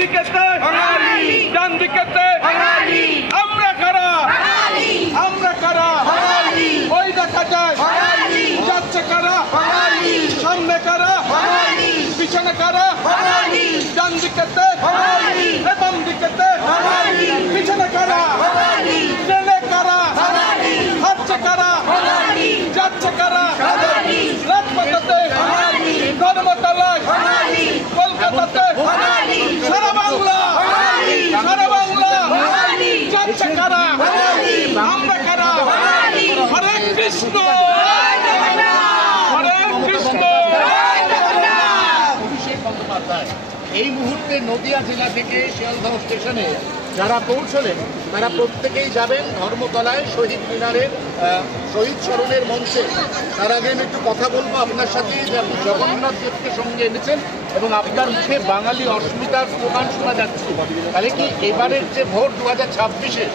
দিকেতে বাঙালি, ডান দিকেতে বাঙালি, আমরা কারা বাঙালি, আমরা কারা বাঙালি, ওই দেখা যায় বাঙালি, যাচ্ছে কারা বাঙালি, সামনে কারা বাঙালি, পিছনে কারা বাঙালি, ডান দিকেতে বাঙালি, বাম দিকেতে বাঙালি, পিছনে কারা বাঙালি, ট্রেনে কারা বাঙালি, হাঁটছে কারা বাঙালি, যাচ্ছে কারা বাঙালি, রাজপথে বাঙালি, ধর্মতলায় বাঙালি, কলকাতাতে বাঙালি, সারা বাংলা বাঙালি, সারা বাংলা বাঙালি, যাচ্ছে কারা বাঙালি, আমরা কারা বাঙালি, হরে কৃষ্ণ হরে কৃষ্ণ। অভিষেক বন্দ্যোপাধ্যায় এই মুহূর্তে নদিয়া জেলা থেকে শিয়ালদহ স্টেশনে যারা পৌঁছলেন তারা প্রত্যেকেই যাবেন ধর্মতলায় শহীদ মিনারের শহীদ স্মরণের মঞ্চে। তার আগে আমি একটু কথা বলবো আপনার সাথে যে আপনি জগন্নাথ দেবকে সঙ্গে এনেছেন এবং আপনার মুখে বাঙালি অস্মিতার স্লোগান শোনা যাচ্ছে। তাহলে কি এবারের যে ভোট 2026-এ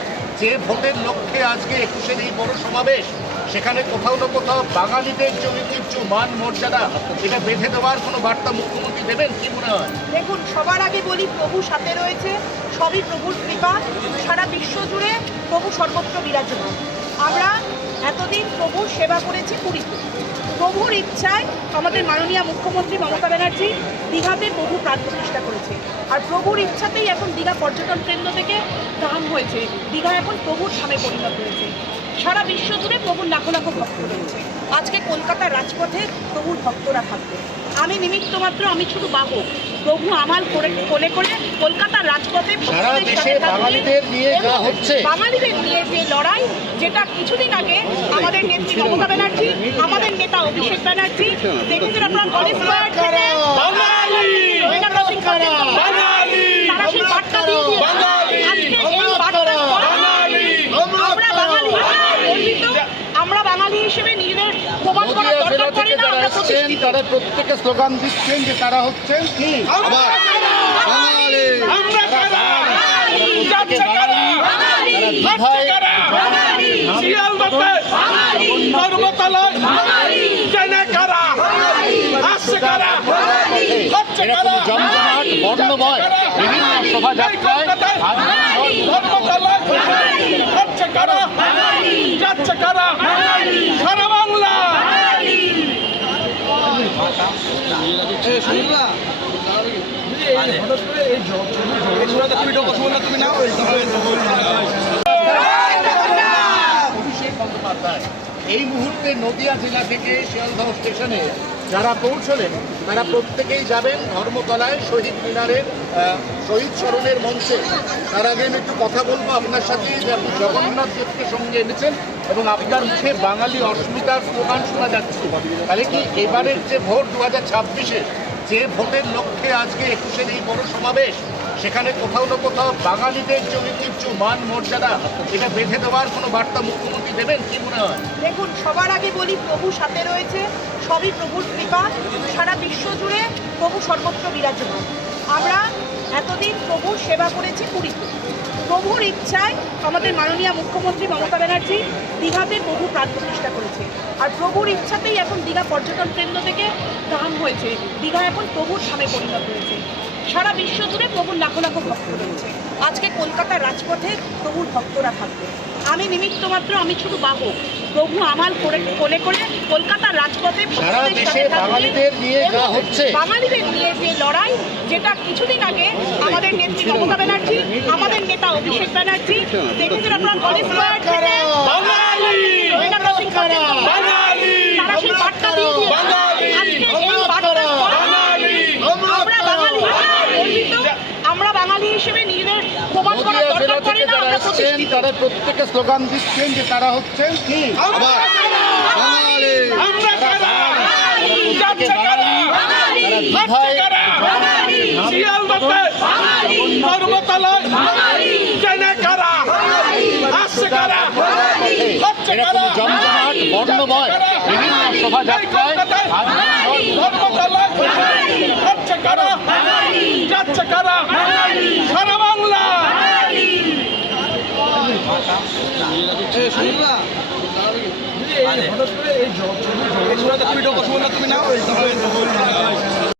যে ভোটের লক্ষ্যে আজকে 21-এর এই বড় সমাবেশ, সেখানে কোথাও না কোথাও বাঙালিদের যে ঐতিহ্য মান মর্যাদা এটা বেঁধে দেওয়ার কোনো বার্তা মুখ্যমন্ত্রী দেবেন কি মনে হয়? দেখুন, সবার আগে বলি প্রভু সাথে রয়েছে, সবই প্রভুর কৃপা। সারা বিশ্ব জুড়ে প্রভু সর্বত্র বিরাজমান। আমরা এতদিন প্রভুর সেবা করেছি পুরীতে। প্রভুর ইচ্ছায় আমাদের মাননীয় মুখ্যমন্ত্রী মমতা ব্যানার্জি দীঘাতে প্রভু প্রাণ প্রতিষ্ঠা করেছে। আর প্রভুর ইচ্ছাতেই এখন দীঘা পর্যটন কেন্দ্র থেকে ধাম হয়েছে, দীঘা এখন প্রভুর ধামে পরিণত হয়েছে। সারা বিশ্ব জুড়ে প্রভুর লাখো লাখো ভক্ত রয়েছে। আজকে কলকাতার রাজপথে প্রভুর ভক্তরা থাকবে। আমি নিমিত্ত মাত্র, আমি শুধু বাহক। প্রভু আমাল করে কোলে করে কলকাতার রাজপথে সারা দেশে বাঙালিদের নিয়ে যা হচ্ছে, বাঙালিদের নিয়ে যে লড়াই, যেটা কিছুদিন আগে আমাদের নেত্রী মমতা ব্যানার্জি, আমাদের নেতা অভিষেক ব্যানার্জি, দেখেছেন আপনারা কলেজ স্কয়ার থেকে তারা সেই বার্তা দিয়ে দিয়েছে। আজকে এই বার্তার পর আমরা বাঙালি হিসেবে নিজেদের প্রমাণ করার দরকার পড়ে না। আমরা প্রতিষ্ঠিত। তারা প্রত্যেকে স্লোগান দিচ্ছেন যে তারা হচ্ছেন কি বাঙালি, আমরা কারা যাচ্ছে কারা হাঁটছে কারা শিয়ালদহে ধর্মতলায় ট্রেনে কারা আসছে কারা হচ্ছে কারা জমজমাট বর্ণময় বিভিন্ন শোভাযাত্রায় ধর্মতলায় হচ্ছে কারা যাচ্ছে কারা সারা বাংলা। অভিষেক বন্দ্যোপাধ্যায় এই মুহূর্তে নদিয়া জেলা থেকে শিয়ালদহ স্টেশনে যারা পৌঁছলেন তারা প্রত্যেকেই যাবেন ধর্মতলায় শহীদ মিনারের শহীদ স্মরণের মঞ্চে। তার আগে আমি একটু কথা বলবো আপনার সাথে যে আপনি জগন্নাথ দেবকে সঙ্গে এনেছেন এবং আপনার মুখে বাঙালি অস্মিতার স্লোগান শোনা যাচ্ছে। তাহলে কি এবারের যে ভোট 2026-এ যে ভোটের লক্ষ্যে আজকে 21-এর এই বড় সমাবেশ, সেখানে কোথাও না কোথাও বাঙালিদের যে ঐতিহ্য মান মর্যাদা এটা বেঁধে দেওয়ার কোনো বার্তা মুখ্যমন্ত্রী দেবেন কি মনে হয়? দেখুন, সবার আগে বলি প্রভু সাথে রয়েছে, সবই প্রভুর কৃপা। সারা বিশ্ব জুড়ে প্রভু সর্বত্র বিরাজমান। আমরা এতদিন প্রভুর সেবা করেছি পুরীতে। প্রভুর ইচ্ছায় আমাদের মাননীয় মুখ্যমন্ত্রী মমতা ব্যানার্জি দীঘাতে প্রভু প্রাণ প্রতিষ্ঠা করেছে। আর প্রভুর ইচ্ছাতেই এখন দীঘা পর্যটন কেন্দ্র থেকে ধাম হয়েছে, দীঘা এখন প্রভুর ধামে পরিণত হয়েছে। সারা বিশ্ব জুড়ে প্রভুর লাখো লাখো ভক্ত রয়েছে। আজকে কলকাতার রাজপথে প্রভুর ভক্তরা থাকবে। আমি নিমিত্ত মাত্র, আমি শুধু বাহক। প্রভু আমাল করে কোলে করে কলকাতার রাজপথে সারা দেশে বাঙালিদের নিয়ে যা হচ্ছে, বাঙালিদের নিয়ে যে লড়াই, যেটা কিছুদিন আগে আমাদের নেত্রী মমতা ব্যানার্জি, আমাদের নেতা অভিষেক ব্যানার্জি, দেখেছেন আপনারা কলেজ স্কয়ার থেকে তারা সেই বার্তা দিয়ে দিয়েছে। আজকে এই বার্তার পর আমরা বাঙালি হিসেবে নিজেদের প্রমাণ করার দরকার পড়ে না। আমরা প্রতিষ্ঠিত। তারা প্রত্যেকে স্লোগান দিচ্ছেন যে তারা হচ্ছেন কি বাঙালি, আমরা কারা যাচ্ছে কারা হাঁটছে কারা শিয়ালদহে ধর্মতলায় ট্রেনে কারা আসছে কারা হচ্ছে কারা জমজমাট বর্ণময় বিভিন্ন শোভাযাত্রায় ধর্মতলায় হচ্ছে কারা যাচ্ছে কারা সারা বাংলা। এই হঠাৎ করে এই তুমি নাও